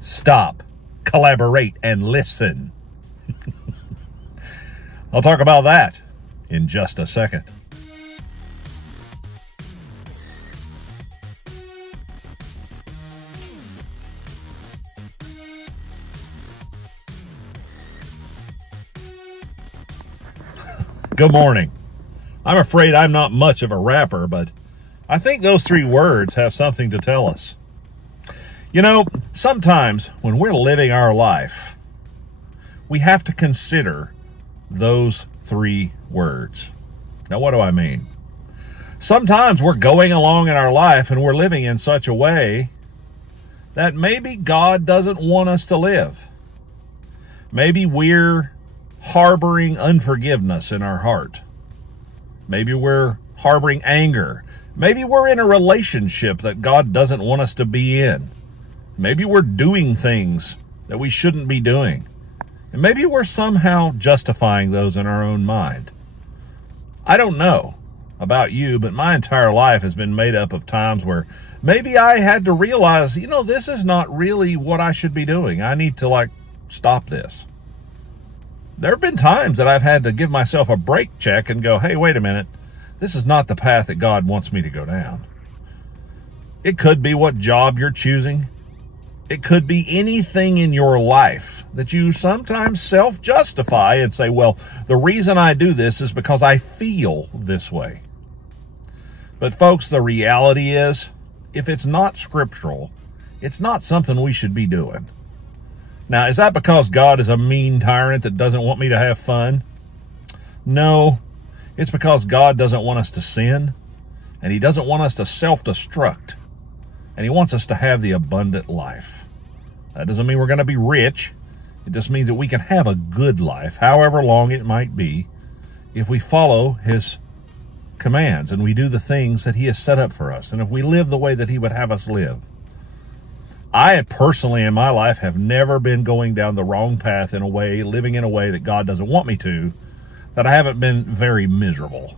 Stop, collaborate, and listen. I'll talk about that in just a second. Good morning. I'm afraid I'm not much of a rapper, but I think those 3 words have something to tell us. You know, sometimes when we're living our life, we have to consider those 3 words. Now, what do I mean? Sometimes we're going along in our life and we're living in such a way that maybe God doesn't want us to live. Maybe we're harboring unforgiveness in our heart. Maybe we're harboring anger. Maybe we're in a relationship that God doesn't want us to be in. Maybe we're doing things that we shouldn't be doing. And maybe we're somehow justifying those in our own mind. I don't know about you, but my entire life has been made up of times where maybe I had to realize, this is not really what I should be doing. I need to stop this. There have been times that I've had to give myself a break check and go, hey, wait a minute. This is not the path that God wants me to go down. It could be what job you're choosing. It could be anything in your life that you sometimes self-justify and say, well, the reason I do this is because I feel this way. But folks, the reality is, if it's not scriptural, it's not something we should be doing. Now, is that because God is a mean tyrant that doesn't want me to have fun? No, it's because God doesn't want us to sin, and He doesn't want us to self-destruct, and He wants us to have the abundant life. That doesn't mean we're going to be rich. It just means that we can have a good life, however long it might be, if we follow His commands and we do the things that He has set up for us, and if we live the way that He would have us live. I personally in my life have never been going down the wrong path in a way, living in a way that God doesn't want me to, that I haven't been very miserable.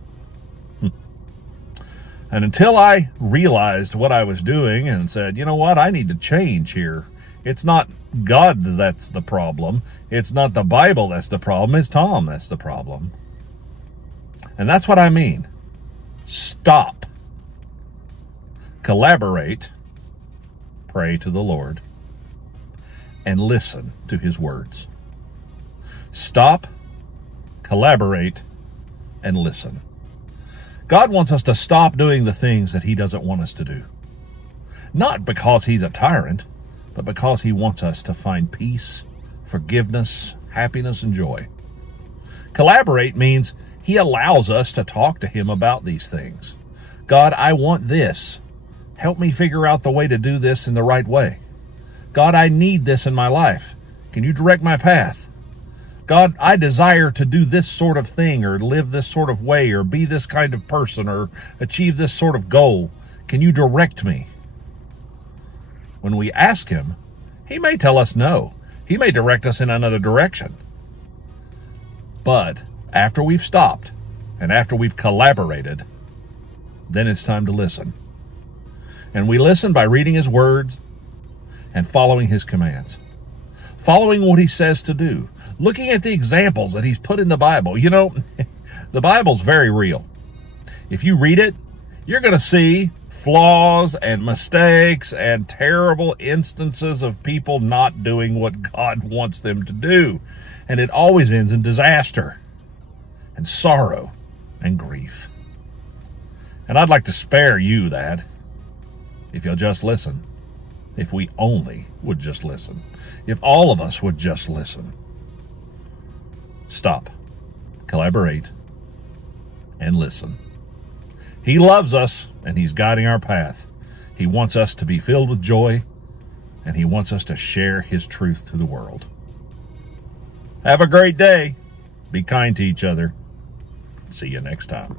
And until I realized what I was doing and said, you know what, I need to change here. It's not God that's the problem. It's not the Bible that's the problem. It's Tom that's the problem. And that's what I mean. Stop. Collaborate. Pray to the Lord, and listen to His words. Stop, collaborate, and listen. God wants us to stop doing the things that He doesn't want us to do. Not because He's a tyrant, but because He wants us to find peace, forgiveness, happiness, and joy. Collaborate means He allows us to talk to Him about these things. God, I want this. Help me figure out the way to do this in the right way. God, I need this in my life. Can you direct my path? God, I desire to do this sort of thing or live this sort of way or be this kind of person or achieve this sort of goal. Can you direct me? When we ask Him, He may tell us no. He may direct us in another direction. But after we've stopped and after we've collaborated, then it's time to listen. And we listen by reading His words and following His commands. Following what He says to do. Looking at the examples that He's put in the Bible. The Bible's very real. If you read it, you're going to see flaws and mistakes and terrible instances of people not doing what God wants them to do. And it always ends in disaster and sorrow and grief. And I'd like to spare you that. If you'll just listen. If we only would just listen. If all of us would just listen. Stop. Collaborate. And listen. He loves us, and He's guiding our path. He wants us to be filled with joy, and He wants us to share His truth to the world. Have a great day. Be kind to each other. See you next time.